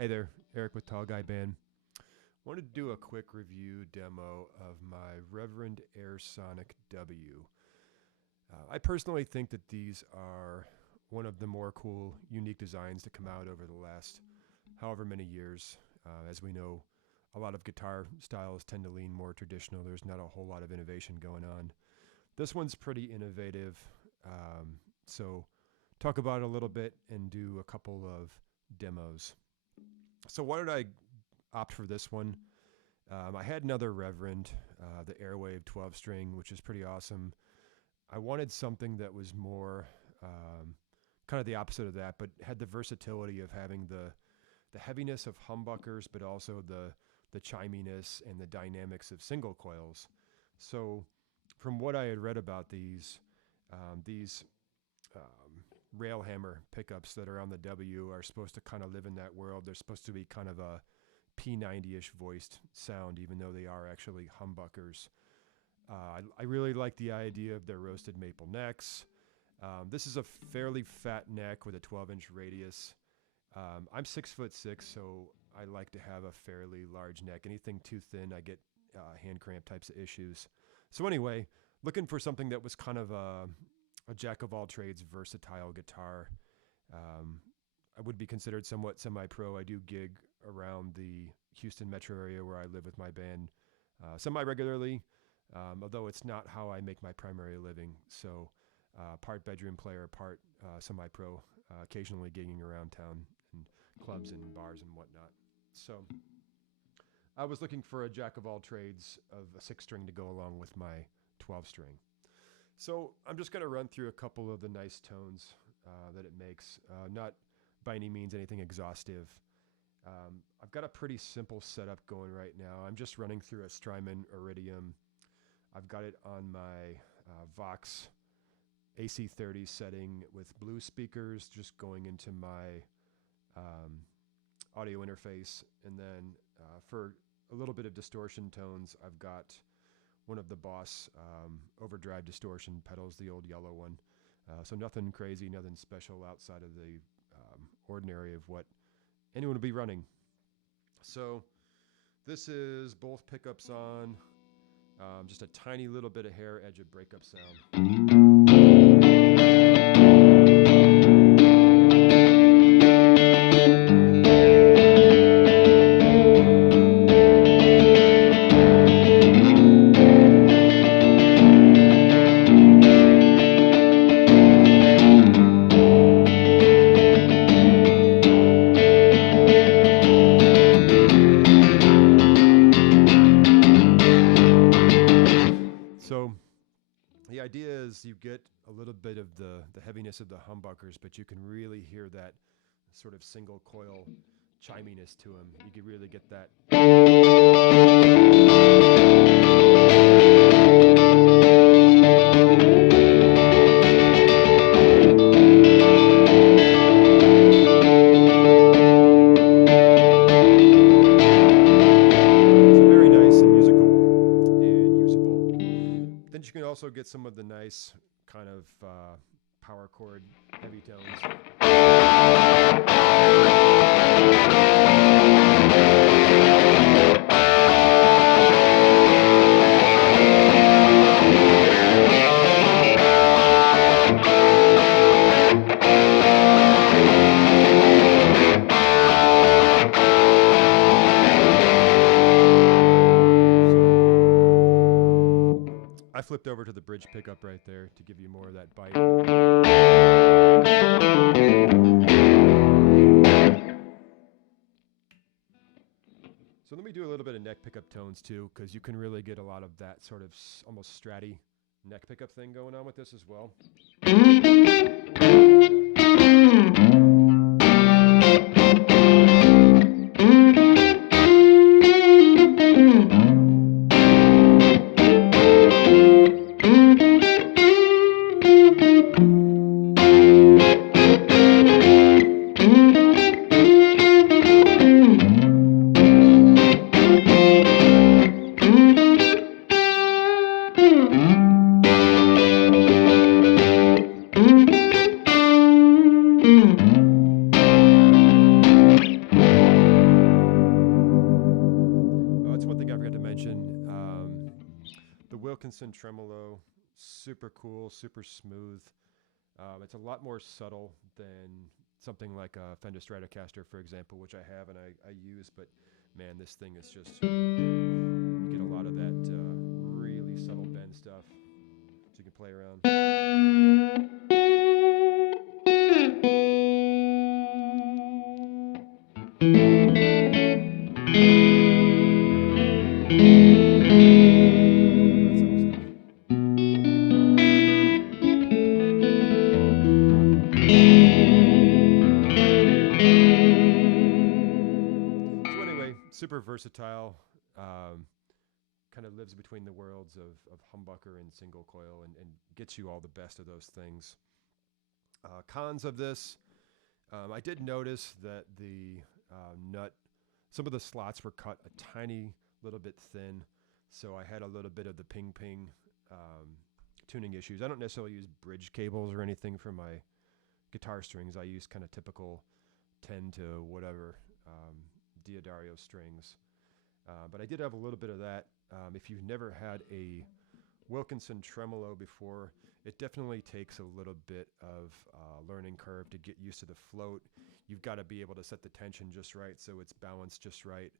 Hey there, Eric with Tall Guy Band. Wanted to do a quick review demo of my Reverend AirSonic W. I personally think that these are one of the more cool, unique designs to come out over the last however many years. As we know, a lot of guitar styles tend to lean more traditional. There's not a whole lot of innovation going on. This one's pretty innovative. So talk about it a little bit and do a couple of demos. So why did I opt for this one? I had another Reverend, the Airwave 12 string, which is pretty awesome. I wanted something that was more kind of the opposite of that, but had the versatility of having the heaviness of humbuckers, but also the chiminess and the dynamics of single coils. So from what I had read about these railhammer pickups that are on the W are supposed to kind of live in that world. They're supposed to be kind of a P90-ish voiced sound, even though they are actually humbuckers. I really like the idea of their roasted maple necks. This is a fairly fat neck with a 12-inch radius. I'm 6'6", so I like to have a fairly large neck. Anything too thin, I get hand cramp types of issues. So anyway, looking for something that was kind of a jack-of-all-trades versatile guitar. I would be considered somewhat semi-pro. I do gig around the Houston metro area where I live with my band semi-regularly, although it's not how I make my primary living. So part bedroom player, part semi-pro, occasionally gigging around town in clubs and bars and whatnot. So I was looking for a jack-of-all-trades of a 6-string to go along with my 12-string. So I'm just going to run through a couple of the nice tones that it makes, not by any means anything exhaustive. I've got a pretty simple setup going right now. I'm just running through a Strymon Iridium. I've got it on my Vox AC30 setting with blue speakers, just going into my audio interface. And then for a little bit of distortion tones, I've got one of the Boss overdrive distortion pedals, the old yellow one. So nothing crazy, nothing special outside of the ordinary of what anyone would be running. So this is both pickups on, just a tiny little bit of hair edge of breakup sound. So the idea is you get a little bit of the heaviness of the humbuckers, but you can really hear that sort of single coil chiminess to them. You can really get that. You can also get some of the nice kind of power chord heavy tones. I flipped over to the bridge pickup right there to give you more of that bite. So let me do a little bit of neck pickup tones too, because you can really get a lot of that sort of almost stratty neck pickup thing going on with this as well. Wilkinson tremolo, super cool, super smooth. It's a lot more subtle than something like a Fender Stratocaster, for example, which I have and I use. But man, this thing is just, you get a lot of that really subtle bend stuff, so you can play around. So anyway, super versatile. Kind of lives between the worlds of humbucker and single coil, and gets you all the best of those things. Cons of this, I did notice that the nut, some of the slots were cut a tiny little bit thin, so I had a little bit of the ping tuning issues. I don't necessarily use bridge cables or anything for my guitar strings. I use kind of typical 10 to whatever Diodario strings. But I did have a little bit of that. If you've never had a Wilkinson tremolo before, it definitely takes a little bit of learning curve to get used to the float. You've got to be able to set the tension just right so it's balanced just right.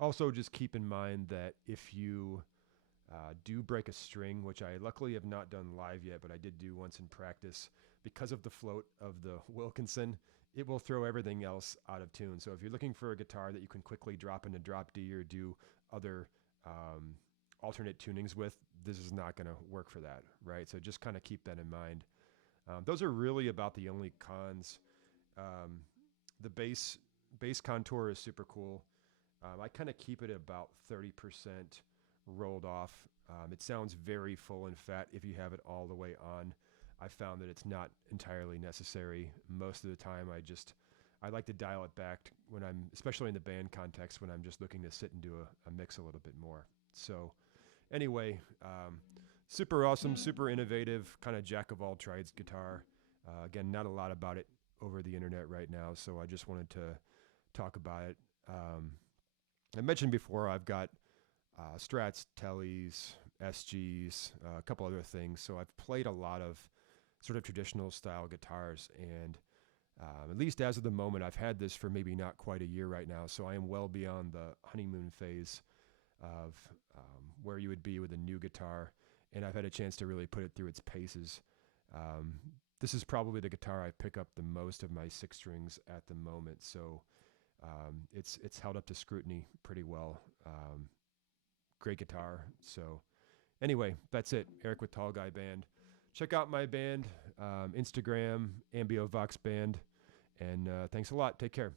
Also, just keep in mind that if you do break a string, which I luckily have not done live yet, but I did do once in practice, because of the float of the Wilkinson, it will throw everything else out of tune. So if you're looking for a guitar that you can quickly drop into drop D or do other alternate tunings with, this is not going to work for that, right? So just kind of keep that in mind. Those are really about the only cons. The bass contour is super cool. I kind of keep it about 30% rolled off. It sounds very full and fat if you have it all the way on. I found that it's not entirely necessary. Most of the time, I like to dial it back when I'm, especially in the band context, when I'm just looking to sit and do a mix a little bit more. So anyway, super awesome, super innovative, kind of jack of all trades guitar. Again, not a lot about it over the internet right now, so I just wanted to talk about it. I mentioned before I've got Strats, Tellys, SGs, a couple other things. So I've played a lot of sort of traditional style guitars, and at least as of the moment, I've had this for maybe not quite a year right now. So I am well beyond the honeymoon phase of where you would be with a new guitar, and I've had a chance to really put it through its paces. This is probably the guitar I pick up the most of my six strings at the moment. So it's held up to scrutiny pretty well. Great guitar. So anyway, that's it. Eric with Tall Guy Band. Check out my band, Instagram, AmbioVox Band. And thanks a lot. Take care.